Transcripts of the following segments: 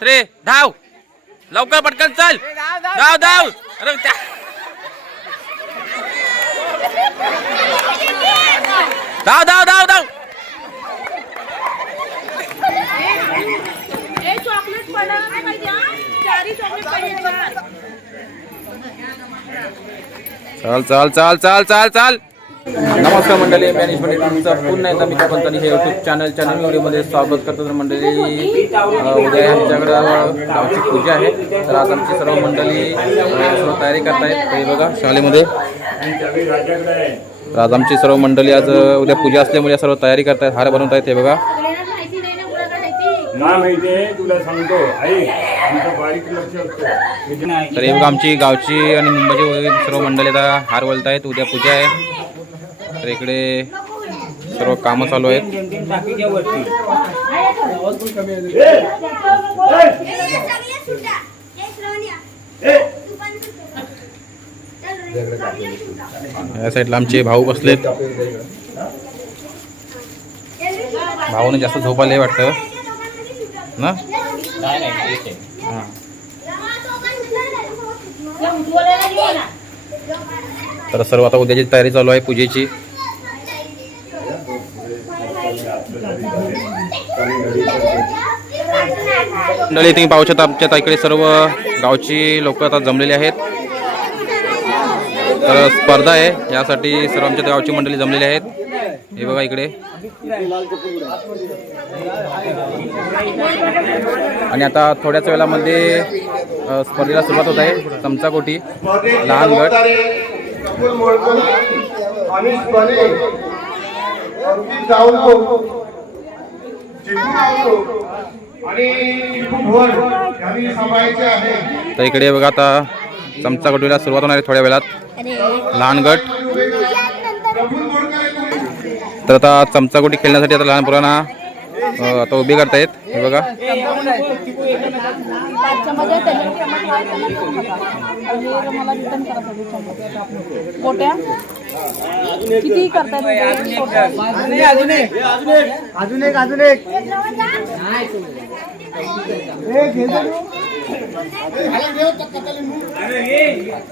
Three धाव. लवकर पटकन चल. धाव धाव. अरे धाव. धाव धाव धाव. चाल चाल चाल चाल चाल चाल. नमस्कार मंडळी मॅनेजमेंट तुमचं पुन्हा एकदा मी पंचानी हे युट्यूब चॅनल चॅनल व्हिडिओमध्ये स्वागत करतो तर मंडळी उद्या आमच्याकडं गावची पूजा आहे. तर आज आमची सर्व मंडळी सर्व तयारी करतायत. हे बघा शाळेमध्ये. तर आज आमची सर्व मंडळी आज उद्या पूजा असल्यामुळे सर्व तयारी करतायत हार बनवत आहेत हे बघा. तर हे बघा आमची गावची आणि मुंबईची वगैरे सर्व मंडळी आता हार वळत आहेत उद्या पूजा आहे. तर इकडे सर्व कामं चालू आहेत. या साईडला आमचे भाऊ बसलेत. भाऊने जास्त झोपायला वाटतं. ना? हां. तर सर्व आता उद्याची तयारी चालू आहे पूजेची. मंडळी तुम्ही पाहू शकता आमच्या इकडे सर्व गावची लोक आता जमलेली आहेत. तर स्पर्धा आहे यासाठी सर्व आमच्या गावची मंडळी जमलेली आहेत. हे बघा इकडे. आणि आता थोड्याच वेळामध्ये स्पर्धेला सुरुवात होत आहे चमचा कोटी लहान गट. आणि तर इकडे बघा आता चमचा कोटीला सुरुवात होणार आहे थोड्या वेळात. लहान गट. तर आता चमचा कोटी खेळण्यासाठी आता लहान मुलांना अ, आता उभे करतायत. हे बघा. किती टोटल? अजून एक अजून एक.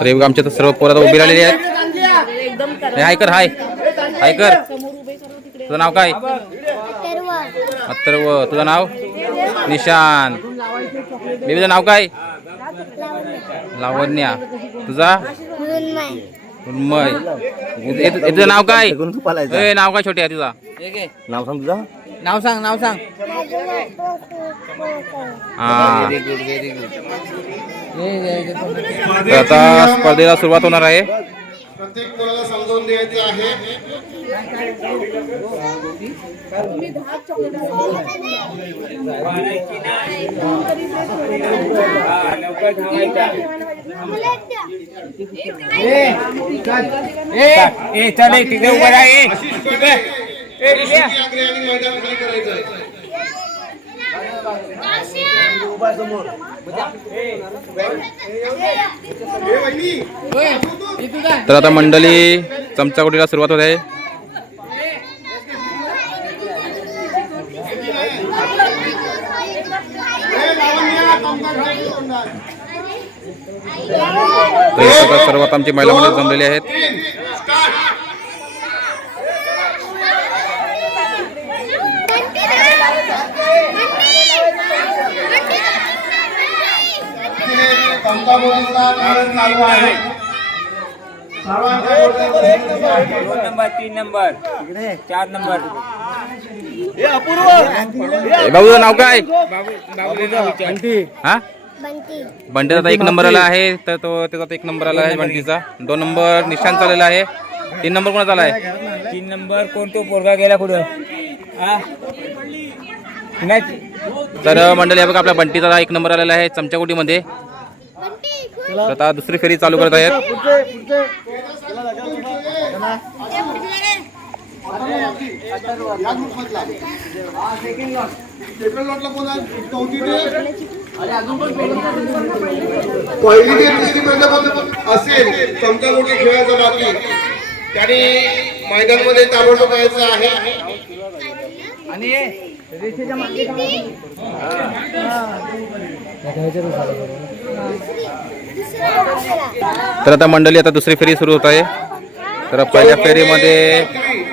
हे आमच्या तर सर्व पोरं आता उभी राहिलेली आहेत. हे हाय कर हाय. हाय कर तुझं नाव काय? अथर्व तुझं नाव? निशान. बेबीचं नाव काय? लावण्या. तुझा? उन्मय. तुझं नाव काय? ए, नाव काय छोटी आहे तुझा? नाव सांग तुझा. नाव सांग नाव सांग. हा. तर आता स्पर्धेला सुरुवात होणार आहे. प्रत्येक मुलाला समजावून द्यायचे आहे. चल. तिथे उभं. आणि मैदान खाली करायचं आहे. तर आता मंडळी चमचाकोटीला सुरुवात होत आहे. आता सर्वात आमची महिला मंडळी जमलेली आहेत. चालू आहे दोन नंबर तीन नंबर चार नंबर. ए, बाबूचं नाव काय? हा? बंटी. आता एक नंबर आला आहे तर तो त्याचा एक नंबर आला आहे बंटीचा. दोन नंबर निशांत चाललेला आहे. तीन नंबर कोणाचा आला आहे? तीन नंबर कोणतो पोरगा गेला कुठं हा? नाही. तर मंडळी बघा आपल्या बंटीचा एक नंबर आलेला आहे चमचाकोटीमध्ये तर आता दुसरी फेरी चालू करत आहेत. सेकंड लॉटला कोण आहे? चौथी ते पहिली ते पर्यंत असेल चमचा मोठी खेळायचा बाकी. त्याने मैदानमध्ये ताबडतोब यायचं आहे. तर आता मंडळी आता दुसरी फेरी सुरू होत आहे. तर पहिल्या फेरीमध्ये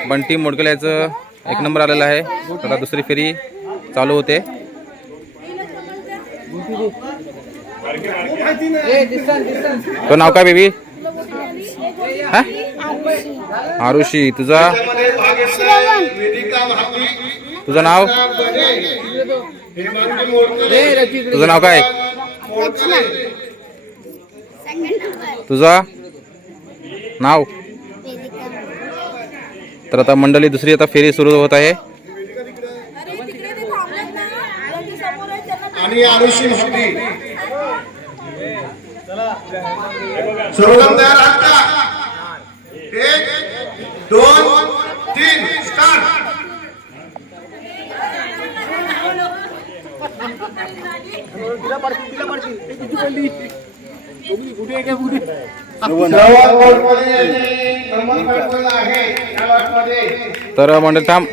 बंटी मोडकल्याचं एक नंबर आलेला आहे. आता दुसरी फेरी चालू होते. तो नाव काय बेबी? हा? आरुषी. तुझा त्यामध्ये भाग घेतलाय वेदिका महाबी तुझं नाव? तुझं नाव काय? तुझा? नाव? तर आता मंडळी दुसरी आता फेरी सुरू होत आहे. आणि आरुषी सर्वजण तयार आहात का? एक दोन तीन स्टार्ट आहे. तर मंडळी थांब.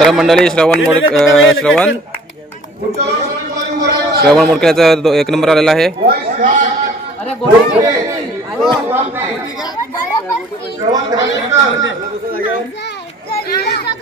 तर मंडळी श्रवण मोड अं, श्रवण श्रवण मोडकल्याचा दो- एक नंबर आलेला आहे. श्रवण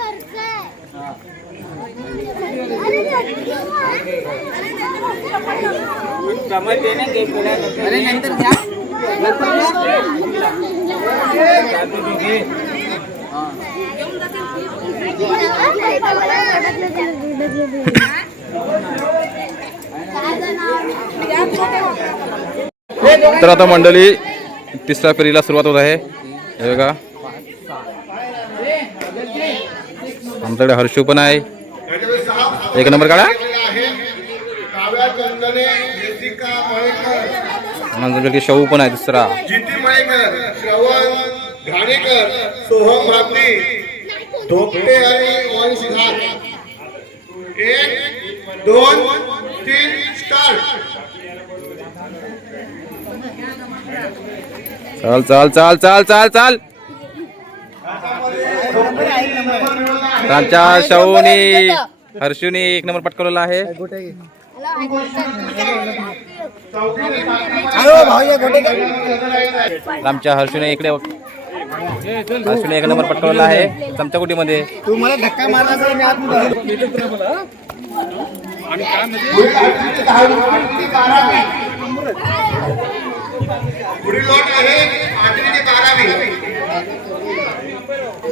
तर आता मंडळी तिसऱ्या फेरीला सुरुवात होत आहे. हे बघा. आमच्याकडे हर्षू पण आहे. एक नंबर काढा. आमच्याकडे शऊ पण आहे दुसरा. जिती मळेकर श्रवण घाणेकर सोहम भाकरी धोपटे आणि वंशधार. एक दोन तीन स्टार्ट चाल चाल चाल चाल चाल चाल. आमच्या शऊनी हर्षूनी एक नंबर पटकवलेला आहे. आमच्या हर्षूने इकडे हर्षूने एक नंबर पटकवलेला आहे. चमचाकुटीमध्ये. तू मला धक्का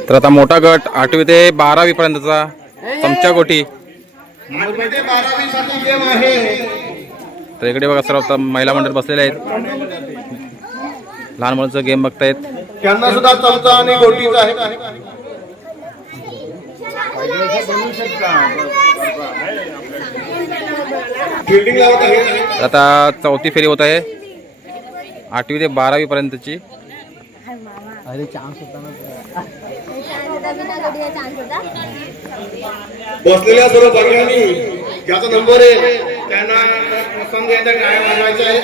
तर आता मोठा गट आठवी ते बारावी पर्यंतचा. चमचा गोटी. आठवी ते बारावी साठी गेम आहे. तर इकडे बघा सर्व आता महिला मंडळ बसलेले आहेत. लहान मुलांचं गेम बघतायत. त्यांना सुद्धा चमचा आणि गोटीचा आहे. फिल्डिंग लावत आहे. तर आता चौथी फेरी होत आहे. आठवी ते बारावी पर्यंतची. बसलेल्या सर्व भगिनी ज्याचा नंबर आहे त्यांना पसंत यायचा काय वाजवायचं आहे.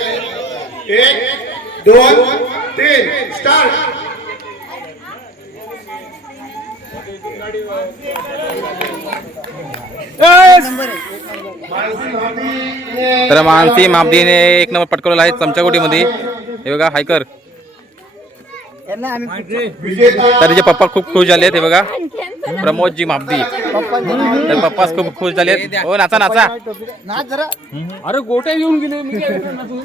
एक दोन तीन स्टार्ट तर मानसी मापदीने एक नंबर पटकवलेला आहे चमचागोटीमध्ये हे बघा हायकर. तर तिचे पप्पा खूप खुश झाले हे बघा. प्रमोदजी मापदी. तर पप्पाच खूप खुश झाले हो नाचा नाचा. अरे गोट्या घेऊन गेले मी काय करणार तू?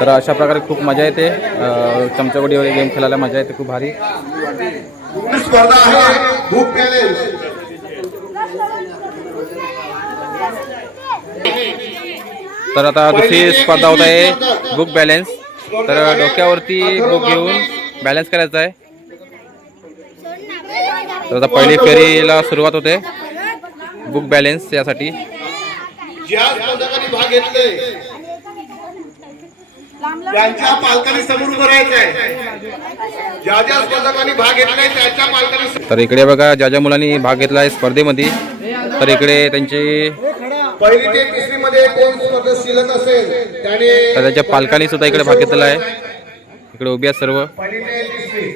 तर अशा प्रकारे खूप मजा येते. अं, चमचागोटी वगैरे गेम खेळायला मजा येते खूप भारी. स्पर्धा आहे तर आता दुसरी स्पर्धा होत आहे बुक बॅलन्स तर डोक्यावरती बुक घेऊन बॅलन्स करायचा आहे. तर आता पहिली फेरीला सुरुवात होते. बुक बॅलन्स यासाठी. ज्या स्पर्धकांनी भाग घेतले त्यांच्या पालकांनी समोर उभं राहायचं आहे ज्या ज्या स्पर्धकांनी भाग घेतलाय त्यांच्या पालकांनी तर इकडे बघा ज्या ज्या मुलांनी भाग घेतला आहे स्पर्धेमध्ये. तर इकडे त्यांचे पहिली ते तिसरी मध्ये कोण स्पर्धक शिल्लक असेल त्याने तर त्याच्या पालकांनी सुद्धा इकडे भाग घेतलेला आहे. इकडे उभी आहेत सर्व. पहिली ते तिसरी.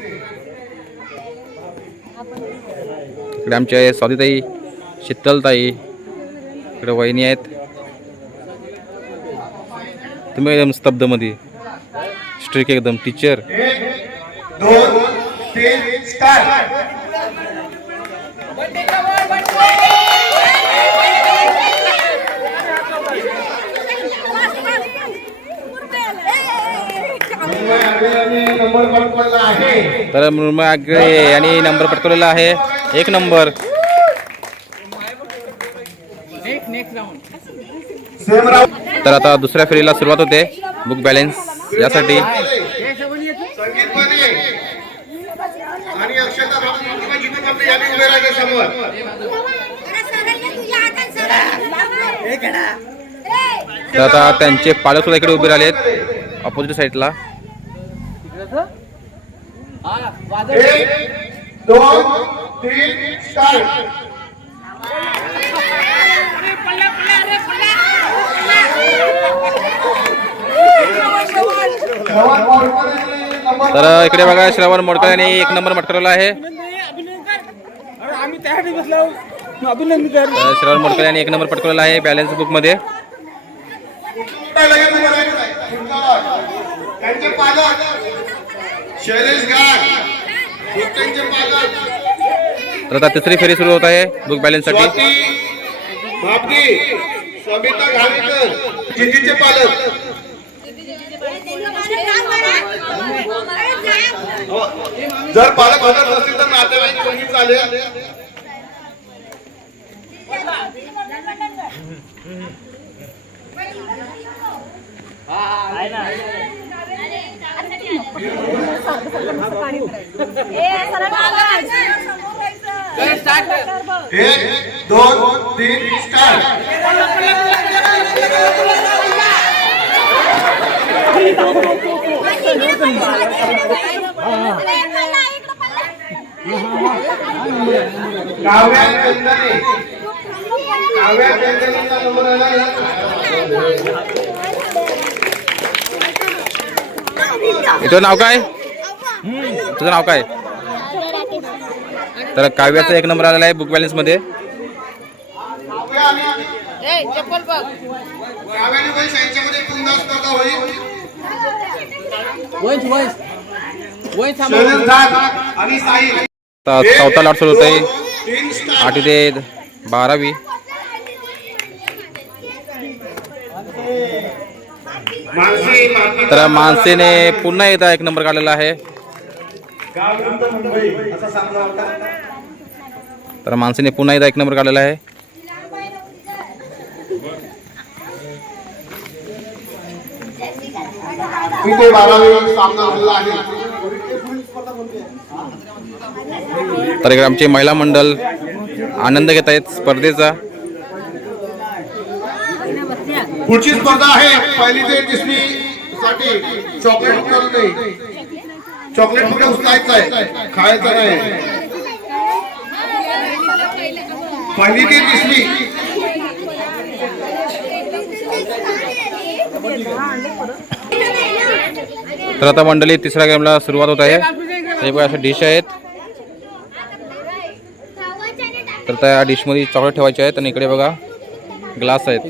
इकडे आमच्या स्वातीताई शीतलताई इकडे वहिनी आहेत. तुम्ही एकदम स्तब्धमध्ये स्ट्रिक एकदम टीचर तर मृण्मय आग्रे यांनी नंबर पटकवलेला आहे. एक नंबर तर आता दुसऱ्या फेरीला सुरुवात होते. बुक बॅलेन्स यासाठी. तर आता त्यांचे पालक सुद्धा इकडे उभे राहिले आहेत ऑपोजिट साईडला एक दोन तीन स्टार्ट तर इकडे बघा श्रवण मोडकर यांनी एक नंबर पटकवलेला आहे. श्रवण मोडकर यांनी एक नंबर पटकवलेला आहे बॅलन्स त्यांचे पालक. तर आता तिसरी फेरी सुरू होत आहे बुक बॅलन्ससाठी. स्वाती भापगी सबिता घाणेकर जिजीचे पालक. हो. जर पालक हजर नसतील तर नातेवाईक कोणी चालेल. एक दोन तीन स्टार्ट काव्या चंदने काव्या चंदनेचा नंबर आला तुझं नाव काय? तुझं नाव काय? तर काव्याचा एक नंबर आलेला आहे बुक साई. आता चौथा लॉट सुरू होत आहे आठ ते बारावी. मानसी मानसी. तर मानसेने पुन्हा एकदा एक नंबर काढलेला आहे गाव विरुद्ध मुंबई असा सामना होता तर मानसेने पुन्हा एकदा एक नंबर काढलेला आहे. तर इकडे आमचे महिला मंडळ आनंद घेत आहेत स्पर्धेचा. पुढची स्पर्धा आहे. पहिली ते तिसरी साठी चॉकलेट चॉकलेट फक्त उचलायचं आहे. खायचं नाही. पहिली ती दिसली. तर आता मंडळी तिसऱ्या गेमला सुरुवात होत आहे. हे बघा अशा डिश आहेत. तर त्या डिशमध्ये चॉकलेट ठेवायचे आहेत आणि इकडे बघा ग्लास आहेत.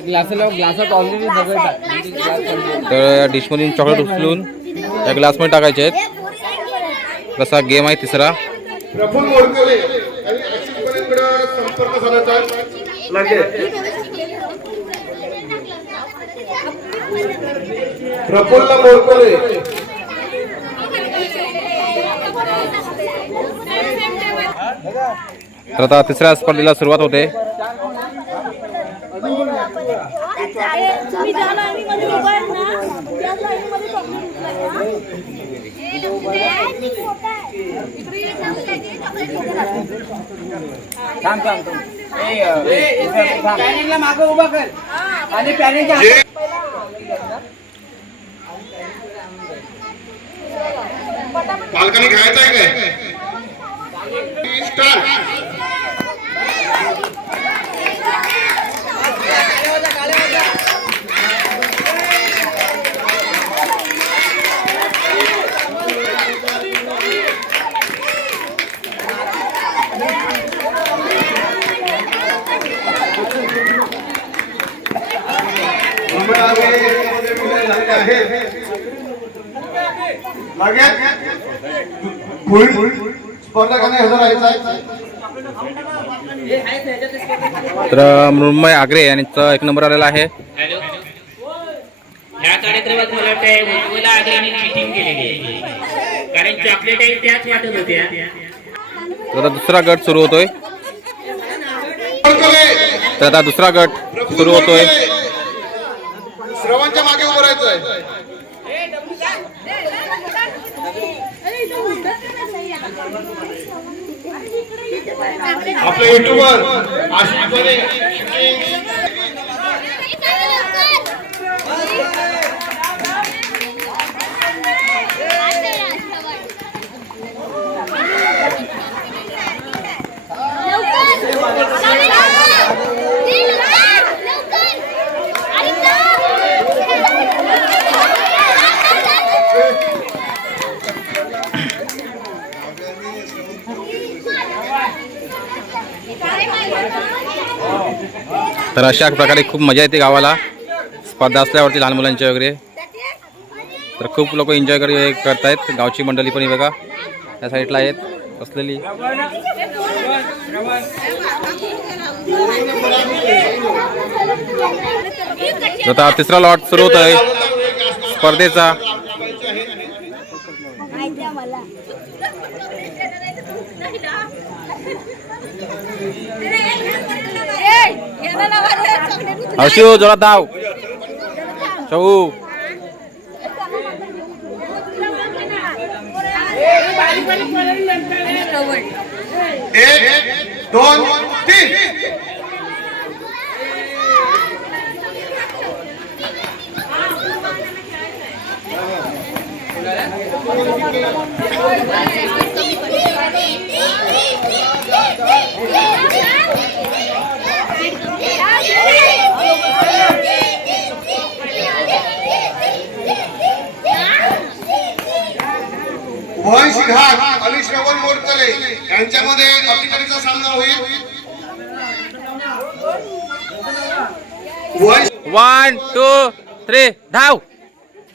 तर या डिशमधून चॉकलेट उचलून या ग्लासमध्ये टाकायचे आहेत. तसा गेम आहे तिसरा? आणि संपर्क साधायचा. प्रफुल्ल तर आता तिसऱ्या स्पर्धेला सुरुवात होते. तुम्ही ज्या लाईनीमध्ये उभा आहे ना त्याच लाईनीमध्ये चॉकलेट उचलायचं थांब थांब थांब ए, मागं उभा कर आणि पॅनिकच्या पालकांनी घ्यायचं आहे काय? मागे. पुढील स्पर्धकांना हजर राहायचं आहे. तर मृण्मय आग्रे यांचा एक नंबर आलेला आहे. ह्या कार्यक्रमात मला वाटतंय उज्ज्वला आग्रेने चिटिंग केलेली आहे. कारण चॉकलेट आहे त्याच वाटत होत्या. तर आता दुसरा गट सुरू होतोय. तर आता दुसरा गट सुरू होतोय. श्रवणच्या मागे उभं राहायचं आपलं युट्यूबर आशिषमध्ये अशा प्रकारे खूप मजा येते गावाला. स्पर्धा असल्यावरती लहान मुलांच्या वगैरे. तर खूप लोक एन्जॉय कर करतायत. गावची मंडळी पण बघा. त्या साईडला आहेत. असलेली आता तिसरा लॉट सुरू होत आहे स्पर्धेचा. हर्षू जोरात धाव चऊ एक दोन तीन मोहन घाट आणि श्रवण मोडकले यांच्यामध्ये अटीतटीचा सामना होईल. वन टू थ्री धाव.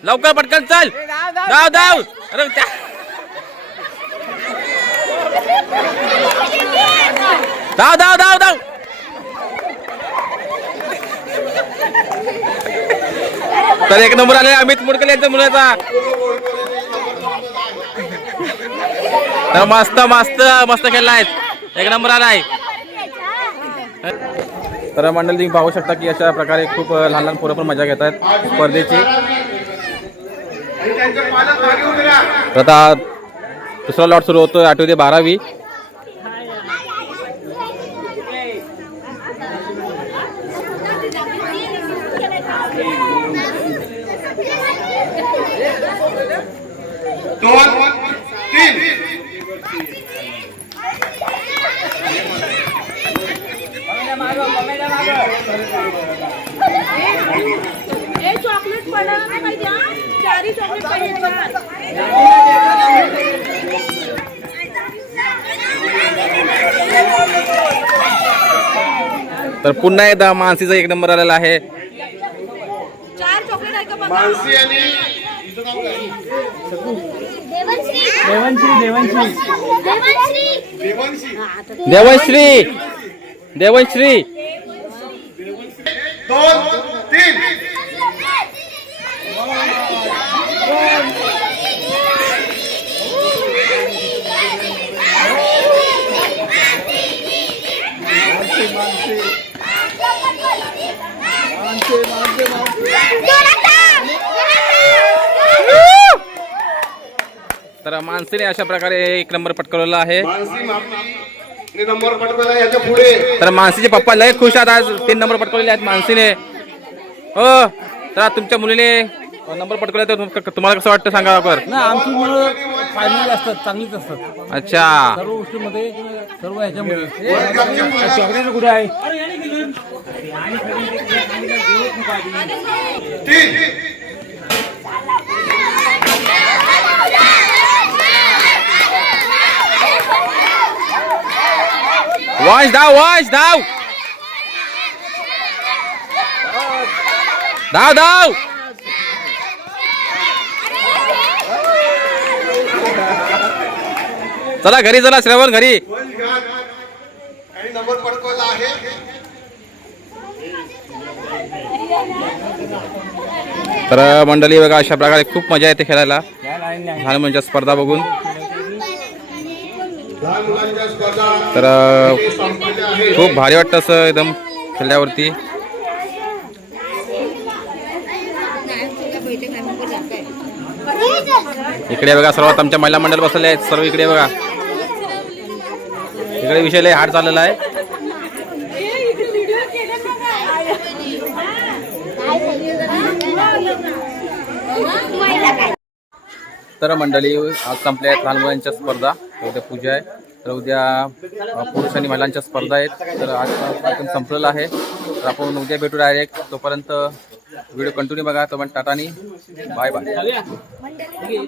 लवकर पटकन चल. धाव धाव. अरे धाव धाव धाव धाव. तर एक नंबर आले अमित मुडकल यांच्या मुलाचा. तर मस्त मस्त मस्त खेळला आहेत एक नंबर आला आहे तर मंडळी तुम्ही पाहू शकता की अशा प्रकारे खूप लहान लहान पोरं पण मजा घेत आहेत स्पर्धेची. तर आता दुसरा लॉट सुरू होतो आठवी ते बारावी. दोन तीन. हे चॉकलेट पडायला नाही पाहिजे. चारी चॉकलेट पाहिजे चार. तर पुन्हा एकदा मानसीचा एक नंबर आलेला आहे. चार चॉकलेट आहे का बघा? मानसी आणि हिचं नाव काय? देवांशी देवश्री दोन तीन. तर मानसीने अशा प्रकारे एक नंबर पटकवलेला आहे. नंबर पटकवला याच्यापुढे. तर मानसीचे पप्पा लय खुश आहेत आज. तीन नंबर पटकवलेले आहेत मानसीने. हो तर तुमच्या मुलीने नंबर पटकवले तर तुम- तुम्हाला कसं वाटतं सांगा लवकर? ना आमची मुलं फायनल असतात चांगलीच असतात. अच्छा. सर्व गोष्टीमध्ये सर्व ह्याच्यामध्ये चॉकलेट कुठे आहे? तीन. Wise धाव wise धाव धाव धाव चला घरी चला श्रवण घरी. तर मंडळी बघा अशा प्रकारे खूप मजा येते खेळायला. लहान मुलांच्या म्हणजे स्पर्धा बघून. तर. खूप भारी वाटतं असं एकदम खेळल्यावरती. इकडे बघा सर्वात आमच्या महिला मंडळ बसलेले आहेत. सर्व इकडे बघा. इकडे विषय लय हार्ड चाललेला आहे. तर मंडळी आज संपल्या आहेत लहान मुलांच्या स्पर्धा. उद्या पूजा आहे. तर उद्या पुरुष आणि महिलांच्या स्पर्धा आहेत. तर आज कार्यक्रम संपलेला आहे. तर आपण उद्या भेटू डायरेक्ट तोपर्यंत व्हिडिओ कंटिन्यू बघा. तो पण टाटानी बाय बाय.